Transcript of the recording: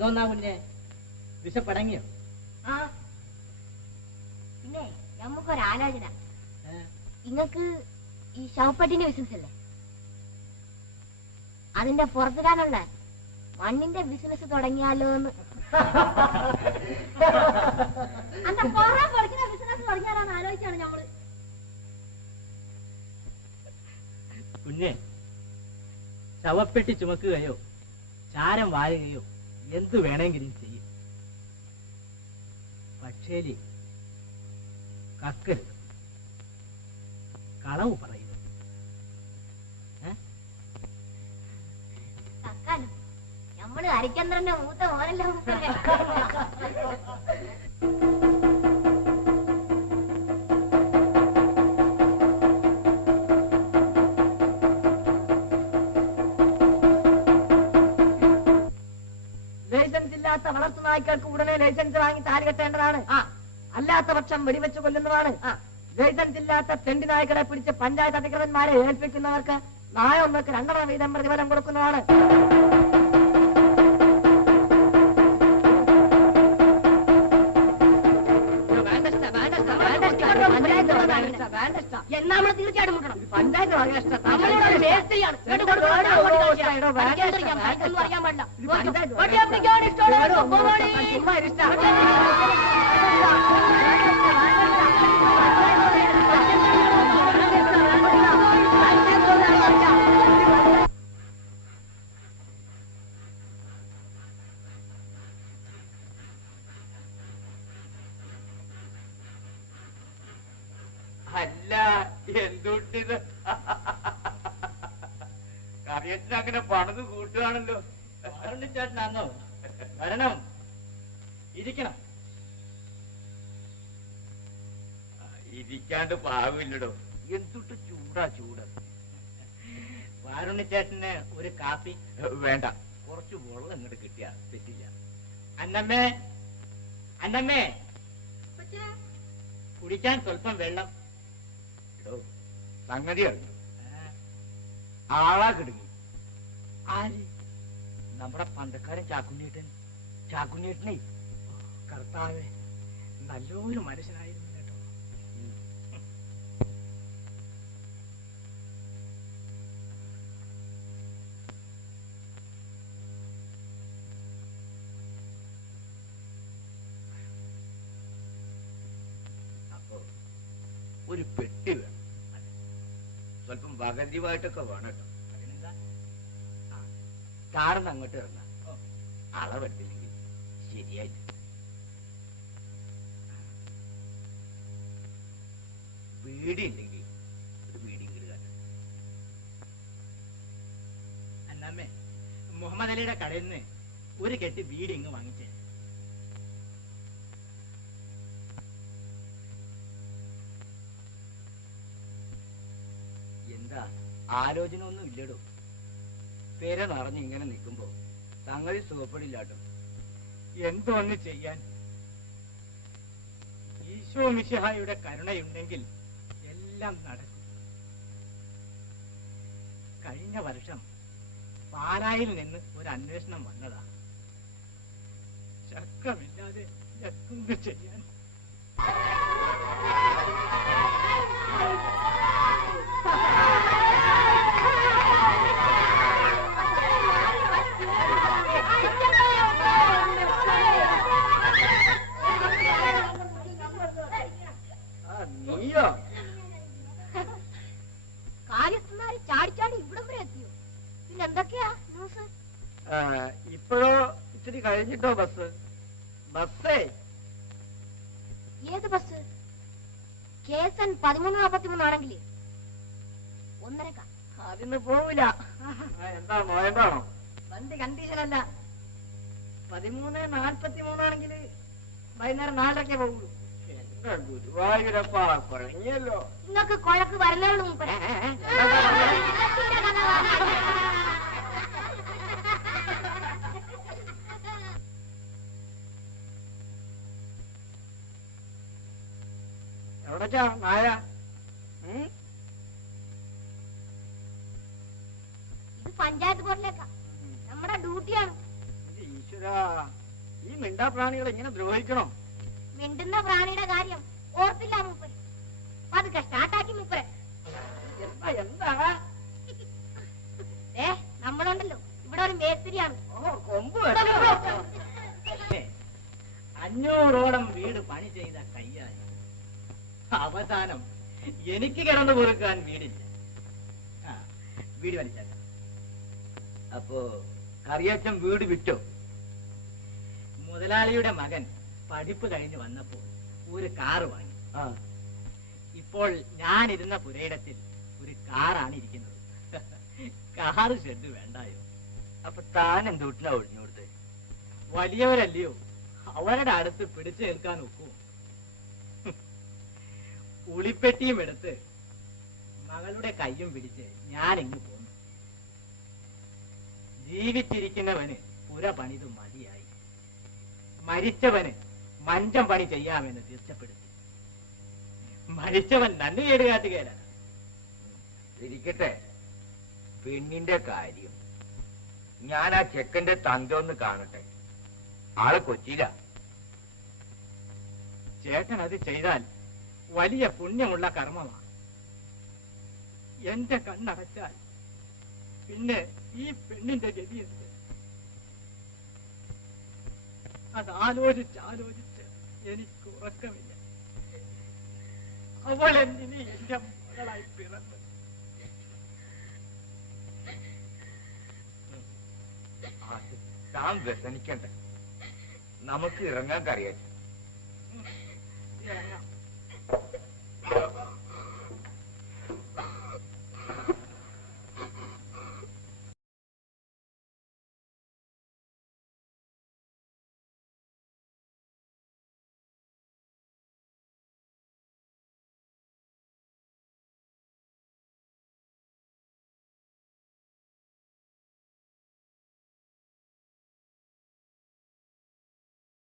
എന്തോന്നാ കുഞ്ഞെ വിശപ്പടങ്ങിയോ? ആ പിന്നെ നമുക്കൊരാലോചന. നിങ്ങൾക്ക് ഈ ശവപ്പെട്ടിന്റെ ബിസിനസ് അല്ലേ, അതിന്റെ പുറത്തിടാനുള്ള മണ്ണിന്റെ ബിസിനസ് തുടങ്ങിയാലോ എന്ന്. ബിസിനസ് തുടങ്ങിയാലോന്ന് ആലോചിച്ചാണ് ഞമ്മള്. കുഞ്ഞെ, ശവപ്പെട്ടി ചുമക്കുകയോ ചാരം വാരുകയോ എന്തു വേണമെങ്കിലും ചെയ്യും. പക്ഷേ കക്കരുത്, കളവ് പറയുന്നു. കക്കാനും നമ്മള് ഹരിചന്ദ്രന്റെ മൂത്ത മോനല്ലോ. ലൈസൻസ് ഇല്ലാത്ത വളർത്തു നായ്ക്കൾക്ക് ഉടനെ ലൈസൻസ് വാങ്ങി താലി കെട്ടേണ്ടതാണ്. അല്ലാത്ത പക്ഷം വെടിവെച്ച് കൊല്ലുന്നതാണ്. ലൈസൻസ് ഇല്ലാത്ത തെണ്ടി നായ്ക്കളെ പിടിച്ച് പഞ്ചായത്ത് അധികൃതന്മാരെ ഏൽപ്പിക്കുന്നവർക്ക് നായ ഒന്നൊക്കെ 2 വീതം പ്രതിഫലം കൊടുക്കുന്നതാണ്. നമ്മൾ തീർച്ചയായിട്ടും മുട്ടണം. പഞ്ചായത്ത് അറിയാൻ അല്ല, എന്തുട്ടിത് കറിയത്തിന് അങ്ങനെ പണിത് കൂട്ടുകയാണല്ലോ. ചേട്ടനാന്നോ? വരണം, ഇരിക്കണം. ഇരിക്കാണ്ട് പാവില്ലടോ, എന്തുട്ട് ചൂടാ ചൂട്. വാരുണ്ണിച്ചേട്ടന് ഒരു കാപ്പി വേണ്ട, കുറച്ച് വെള്ളം ഇങ്ങോട്ട് കിട്ടിയാ തെറ്റില്ല. അന്നമ്മേ, അന്നമ്മേ, കുടിക്കാൻ സ്വല്പം വെള്ളം. സംഗതി അറിഞ്ഞു, ആളാ കിടങ്ങി. ആര്? നമ്മുടെ പന്തക്കാരൻ ചാക്കുണ്ണീട്ടൻ. ചാക്കുണ്ണീട്ടനെ കർത്താവേ, നല്ലൊരു മനുഷ്യനായിരുന്നു കേട്ടോ. അപ്പൊ ഒരു പെട്ടി വേണം, സ്വല്പം വകന്തിവായിട്ടൊക്കെ വേണം കേട്ടോ. അതിനെന്താ? താഴ്ന്ന് അങ്ങോട്ട് ഇറങ്ങാം, അളവെടുത്തില്ലെങ്കിൽ ശരിയായില്ല. വീടി ഉണ്ടെങ്കിൽ ഒരു വീടി കിടുക. അന്നമ്മേ, മുഹമ്മദ് അലിയുടെ കടയിൽ നിന്ന് ഒരു കെട്ടി ബീഡി ഇങ്ങ് വാങ്ങിച്ചേ. എന്താ ആലോചന ഒന്നും ഇല്ലടോ. പേരെ നിറഞ്ഞ് ഇങ്ങനെ നിൽക്കുമ്പോ സംഗതി സുഖപ്പെടില്ലാട്ടോ. എന്തോന്ന് ചെയ്യാൻ? ഈശോ മിശിഹായുടെ കരുണയുണ്ടെങ്കിൽ എല്ലാം നടക്കും. കഴിഞ്ഞ വർഷം പാലായിൽ നിന്ന് ഒരു അന്വേഷണം വന്നതാ. ശക്കമില്ലാതെ എന്ത് ചെയ്യാൻ? നീയോ? കാര്യസ്ഥന്മാര് ചാടിച്ചാടി ഇവിടം വരെ എത്തിയോ? പിന്നെ എന്തൊക്കെയാ ന്യൂസ്? ഇപ്പോഴോ ഇത്തിരി കഴിഞ്ഞിട്ടോ ബസ്? ബസ്സേ ഏത് ബസ്? KSN 1343 ആണെങ്കിലേ 1:30. അതിന് പോവില്ല. എന്താണോ എന്താണോ? വണ്ടി കണ്ടീഷൻ അല്ല. 13:43 ആണെങ്കിൽ വൈകുന്നേരം 4:30 പോകുള്ളൂ. എന്റെ ഗുരുവായൂരപ്പാ, കുഴങ്ങിയല്ലോ. നിങ്ങൾക്ക് കുഴക്ക് വരുന്നവള് മുമ്പ് എവിടേക്കാ നായ? ഇത് പഞ്ചായത്ത് ബോർഡിലേക്കാ. നമ്മുടെ ഡ്യൂട്ടിയാണ്. ഈശ്വരാ, ഈ മിണ്ടാപ്രാണികളെ ഇങ്ങനെ ദ്രോഹിക്കണോ? മിണ്ടുന്ന പ്രാണിയുടെ കാര്യം ഓർത്തില്ല മൂപ്പര്. പതുക്കെ സ്റ്റാർട്ടാക്കി മൂപ്പര്. എന്താ നമ്മളുണ്ടല്ലോ ഇവിടെ ഒരു മേസ്തിരിയാണ്. കൊമ്പ് 500ഓളം വീട് പണി ചെയ്ത കയ്യായി. അവസാനം എനിക്ക് കിടന്നു പൊറുക്കാൻ വീടില്ല. വീട് വലിച്ചേക്കാം. അപ്പോ കറിയച്ചൻ വീട് വിറ്റോ? മുതലാളിയുടെ മകൻ പഠിപ്പ് കഴിഞ്ഞ് വന്നപ്പോൾ ഒരു കാറ് വാങ്ങി. ഇപ്പോൾ ഞാനിരുന്ന പുരയിടത്തിൽ ഒരു കാറാണ് ഇരിക്കുന്നത്. കാറ് ഷെഡ് വേണ്ടായോ? അപ്പൊ താൻ എന്തുട്ടിനാ ഒഴിഞ്ഞു കൊടുത്തേ? വലിയവരല്ലയോ, അവരുടെ അടുത്ത് പിടിച്ചു നിൽക്കാൻ ഒക്കുമോ? ഉളിപ്പെട്ടിയും എടുത്ത് മകളുടെ കയ്യും പിടിച്ച് ഞാൻ ഇങ്ങ് പോന്നു. ജീവിച്ചിരിക്കുന്നവന് പുര പണിത് മതിയായി. മരിച്ചവന് മഞ്ചം പണി ചെയ്യാമെന്ന് തീർച്ചപ്പെടുത്തി. മരിച്ചവൻ നന്ദി കേടുകാട്ടുകയില്ല. ഇരിക്കട്ടെ, പെണ്ണിന്റെ കാര്യം ഞാൻ ആ ചെക്കന്റെ തന്തൊന്ന് കാണട്ടെ. ആള് കൊച്ചിയില. ചേട്ടൻ അത് ചെയ്താൽ വലിയ പുണ്യമുള്ള കർമ്മമാണ്. എന്റെ കണ്ണടച്ചാൽ പിന്നെ ഈ പെണ്ണിന്റെ ഗതി എന്ത്? അത് ആലോചിച്ച് എനിക്ക് ഉറക്കമില്ല. അവൾ എന്നിനി എന്റെ മകളായി പിറന്നു. താൻ വ്യസനിക്കണ്ട, നമുക്ക് ഇറങ്ങാൻ കറിയാച്ചു.